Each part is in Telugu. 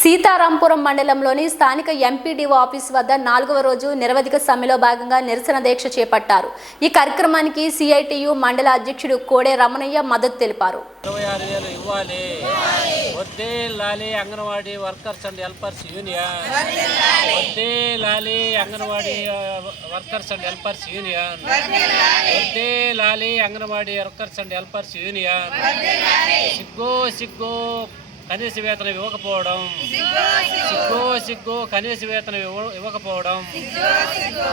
సీతారాంపురం మండలంలోని స్థానిక ఎంపీడీఓ ఆఫీస్ వద్ద నాలుగవ రోజు నిరవధిక సమ్మెలో భాగంగా నిరసన దీక్ష చేపట్టారు. ఈ కార్యక్రమానికి సిఐటియు మండల అధ్యక్షుడు కోడే రమణయ్య మద్దతు తెలిపారు. ఇవ్వాలి. వద్దే లాలి Anganwadi workers and helpers union. వద్దే లాలి Anganwadi workers and helpers union. వద్దే లాలి Anganwadi workers and helpers union. సిగ్గు సిగ్గు కనీస వేతనం ఇవ్వకపోవడం. సిగ్గు సిగ్గు. కనీస వేతనం ఇవ్వ- ఇవ్వకపోవడం.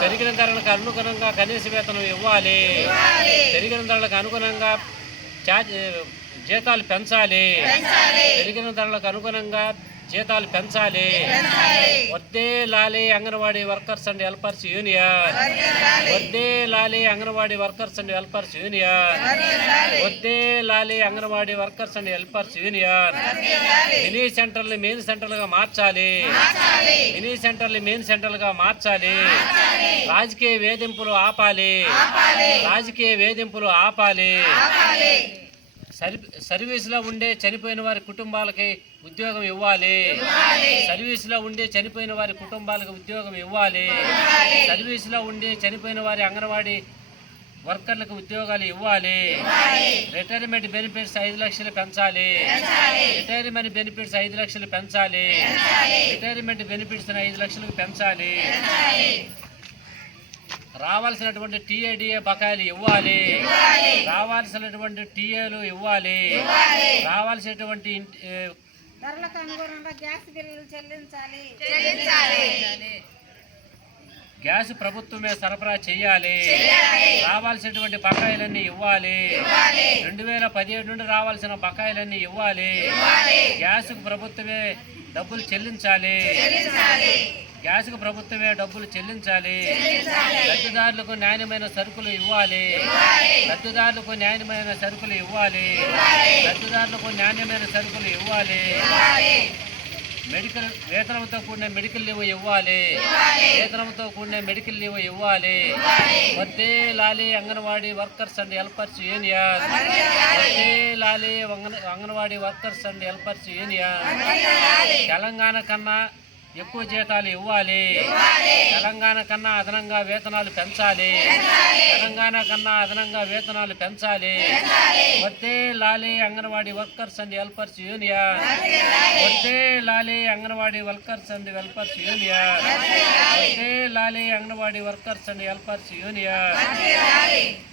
పెరిగిన ధరలకు అనుగుణంగా కనీస వేతనం ఇవ్వాలి. పెరిగిన ధరలకు అనుగుణంగా జీతాలు పెంచాలి. పెరిగిన ధరలకు అనుగుణంగా జీతాలు పెంచాలి. వద్దే లాలి Anganwadi workers and helpers union. వద్దే లాలి. Anganwadi workers and helpers union. వద్దే లాలి Anganwadi workers and helpers union. Mini సెంటర్లు మెయిన్ సెంటర్లుగా మార్చాలి. మినీ సెంటర్లు మెయిన్ సెంటర్లుగా మార్చాలి. రాజకీయ వేధింపులు ఆపాలి. రాజకీయ వేధింపులు ఆపాలి. సర్వీ సర్వీస్లో ఉండే చనిపోయిన వారి కుటుంబాలకి ఉద్యోగం ఇవ్వాలి. సర్వీస్లో ఉండే చనిపోయిన వారి కుటుంబాలకు ఉద్యోగం ఇవ్వాలి. సర్వీస్లో ఉండి చనిపోయిన వారి అంగన్వాడీ వర్కర్లకు ఉద్యోగాలు ఇవ్వాలి. రిటైర్మెంట్ బెనిఫిట్స్ ఐదు లక్షలు పెంచాలి. రిటైర్మెంట్ బెనిఫిట్స్ ఐదు లక్షలు పెంచాలి. రిటైర్మెంట్ బెనిఫిట్స్ ఐదు లక్షలకు పెంచాలి. రావాల్సినటువంటి టీఏడిఏ బకాయిలు ఇవ్వాలి. రావాల్సినటువంటి టీఏలు ఇవ్వాలి. రావాల్సినటువంటి ధరలకు అనుగుణంగా గ్యాస్ బిల్లులు చెల్లించాలి. గ్యాస్ ప్రభుత్వమే సరఫరా చేయాలి. రావాల్సినటువంటి బకాయిలన్నీ ఇవ్వాలి. రెండు వేల పదిహేడు నుండి రావాల్సిన బకాయిలన్నీ ఇవ్వాలి. గ్యాస్కు ప్రభుత్వమే డబ్బులు చెల్లించాలి. గ్యాస్కు ప్రభుత్వమే డబ్బులు చెల్లించాలి. లబ్ధిదారులకు నాణ్యమైన సరుకులు ఇవ్వాలి. లబ్ధిదారులకు నాణ్యమైన సరుకులు ఇవ్వాలి. లబ్ధిదారులకు నాణ్యమైన సరుకులు ఇవ్వాలి. మెడికల్ వేతనంతో కూడిన మెడికల్ లీవ్ ఇవ్వాలి. వేతనంతో కూడిన మెడికల్ లీవ్ ఇవ్వాలి. వద్దే లాలి Anganwadi workers and helpers union. వద్దే లాలి. అంగన- Anganwadi workers and helpers union. Telangana కన్నా ఎక్కువ జీతాలు ఇవ్వాలి. తెలంగాణ కన్నా అదనంగా వేతనాలు పెంచాలి. తెలంగాణ కన్నా అదనంగా వేతనాలు పెంచాలి. వద్దే లాలి Anganwadi workers and helpers union. వద్దే లాలి. Anganwadi workers and helpers union. వద్దే లాలి. Anganwadi workers and helpers union.